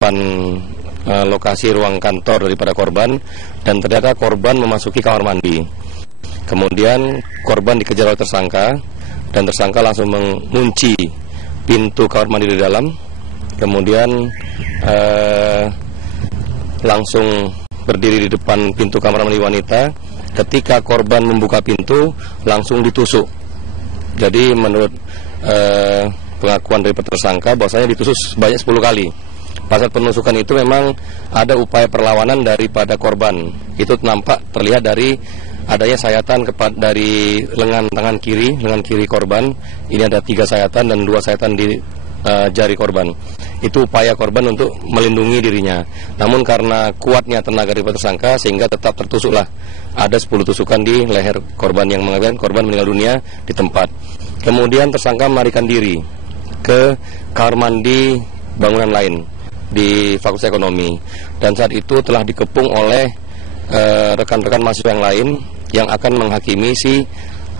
depan lokasi ruang kantor daripada korban, dan ternyata korban memasuki kamar mandi. Kemudian korban dikejar oleh tersangka, dan tersangka langsung mengunci pintu kamar mandi di dalam. Kemudian langsung berdiri di depan pintu kamar mandi wanita. Ketika korban membuka pintu, langsung ditusuk. Jadi menurut pengakuan dari tersangka, bahwasanya ditusuk sebanyak 10 kali. Pada saat penusukan itu memang ada upaya perlawanan daripada korban. Itu nampak terlihat dari adanya sayatan dari lengan kiri korban. Ini ada 3 sayatan dan 2 sayatan di jari korban. Itu upaya korban untuk melindungi dirinya. Namun karena kuatnya tenaga dari tersangka sehingga tetap tertusuklah. Ada 10 tusukan di leher korban yang mengakibatkan korban meninggal dunia di tempat. Kemudian tersangka melarikan diri ke kamar mandi bangunan lain di Fakultas Ekonomi, dan saat itu telah dikepung oleh rekan-rekan mahasiswa yang lain yang akan menghakimi si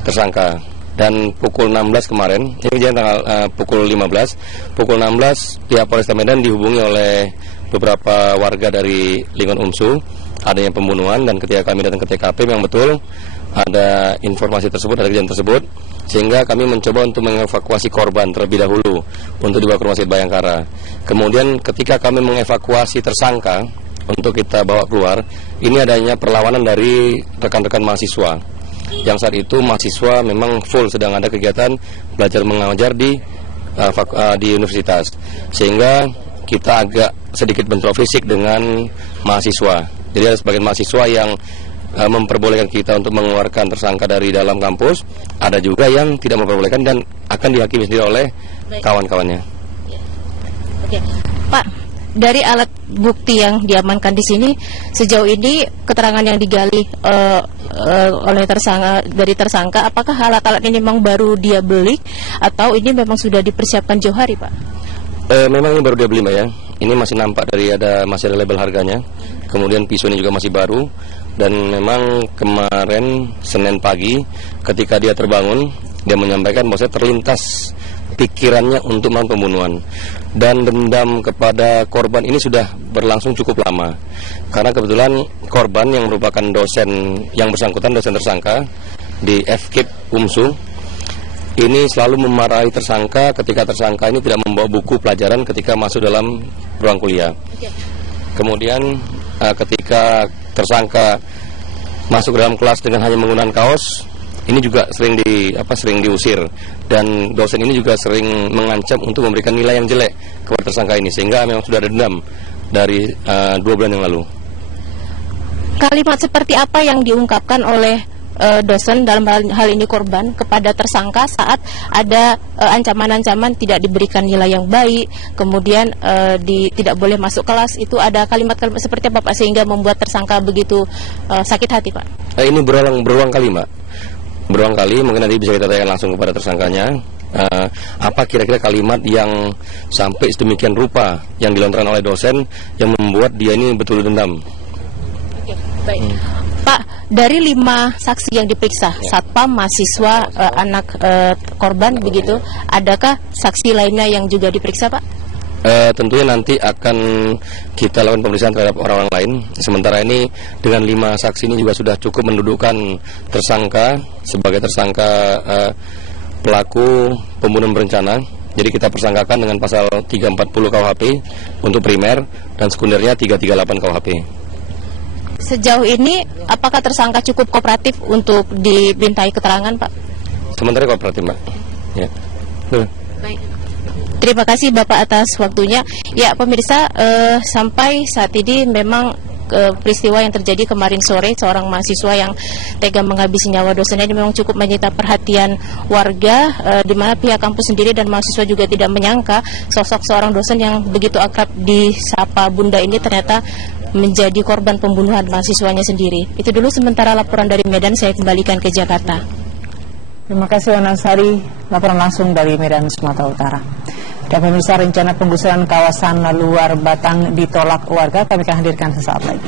tersangka. Dan pukul 16 kemarin, ini tanggal pukul 16 pihak Polresta Medan dihubungi oleh beberapa warga dari lingkungan UMSU adanya pembunuhan, dan ketika kami datang ke TKP memang betul ada informasi tersebut, ada kejadian tersebut, sehingga kami mencoba untuk mengevakuasi korban terlebih dahulu untuk dibawa ke Rumah Sakit Bayangkara. Kemudian ketika kami mengevakuasi tersangka untuk kita bawa keluar, ini adanya perlawanan dari rekan-rekan mahasiswa yang saat itu mahasiswa memang full sedang ada kegiatan belajar mengajar di universitas, sehingga kita agak sedikit bentrok fisik dengan mahasiswa. Jadi ada sebagian mahasiswa yang memperbolehkan kita untuk mengeluarkan tersangka dari dalam kampus, ada juga yang tidak memperbolehkan dan akan dihakimi sendiri oleh kawan-kawannya. Oke, Pak, dari alat bukti yang diamankan di sini sejauh ini keterangan yang digali oleh tersangka, apakah alat-alat ini memang baru dia beli atau ini memang sudah dipersiapkan jauh hari, Pak? Memang ini baru dia beli, Mbak, ya. Ini masih nampak masih ada label harganya. Kemudian pisau ini juga masih baru. Dan memang kemarin Senin pagi ketika dia terbangun, dia menyampaikan bahwa terlintas pikirannya untuk melakukan pembunuhan. Dan dendam kepada korban ini sudah berlangsung cukup lama. Karena kebetulan korban yang merupakan dosen yang bersangkutan, dosen tersangka di FKIP UMSU, ini selalu memarahi tersangka ketika tersangka ini tidak membawa buku pelajaran ketika masuk dalam ruang kuliah. Kemudian ketika tersangka masuk dalam kelas dengan hanya menggunakan kaos, ini juga sering diusir, dan dosen ini juga sering mengancam untuk memberikan nilai yang jelek kepada tersangka ini, sehingga memang sudah ada dendam dari 2 bulan yang lalu. Kalimat seperti apa yang diungkapkan oleh dosen dalam hal ini korban kepada tersangka saat ada ancaman-ancaman tidak diberikan nilai yang baik, kemudian tidak boleh masuk kelas, itu ada kalimat-kalimat seperti apa, Pak, sehingga membuat tersangka begitu sakit hati, Pak? Ini berulang kali, Mbak. Berulang kali, mungkin nanti bisa kita tanyakan langsung kepada tersangkanya. Apa kira-kira kalimat yang sampai sedemikian rupa yang dilontarkan oleh dosen yang membuat dia ini betul dendam. Oke, baik. Pak, dari 5 saksi yang diperiksa, satpam, mahasiswa, anak korban begitu, adakah saksi lainnya yang juga diperiksa, Pak? Tentunya nanti akan kita lakukan pemeriksaan terhadap orang-orang lain. Sementara ini dengan 5 saksi ini juga sudah cukup mendudukkan tersangka sebagai tersangka pelaku pembunuhan berencana. Jadi kita persangkakan dengan pasal 340 KUHP untuk primer dan sekundernya 338 KUHP. Sejauh ini, apakah tersangka cukup kooperatif untuk dimintai keterangan, Pak? Sementara kooperatif, Mbak. Ya. Baik. Terima kasih Bapak atas waktunya. Ya, pemirsa, sampai saat ini memang peristiwa yang terjadi kemarin sore, seorang mahasiswa yang tega menghabisi nyawa dosennya ini memang cukup menyita perhatian warga, di mana pihak kampus sendiri dan mahasiswa juga tidak menyangka sosok seorang dosen yang begitu akrab disapa Bunda ini ternyata menjadi korban pembunuhan mahasiswanya sendiri. Itu dulu sementara laporan dari Medan, saya kembalikan ke Jakarta. Terima kasih Wanasari, laporan langsung dari Medan, Sumatera Utara. Dan pemirsa, rencana penggusuran kawasan luar Batang ditolak warga, kami akan hadirkan sesaat lagi.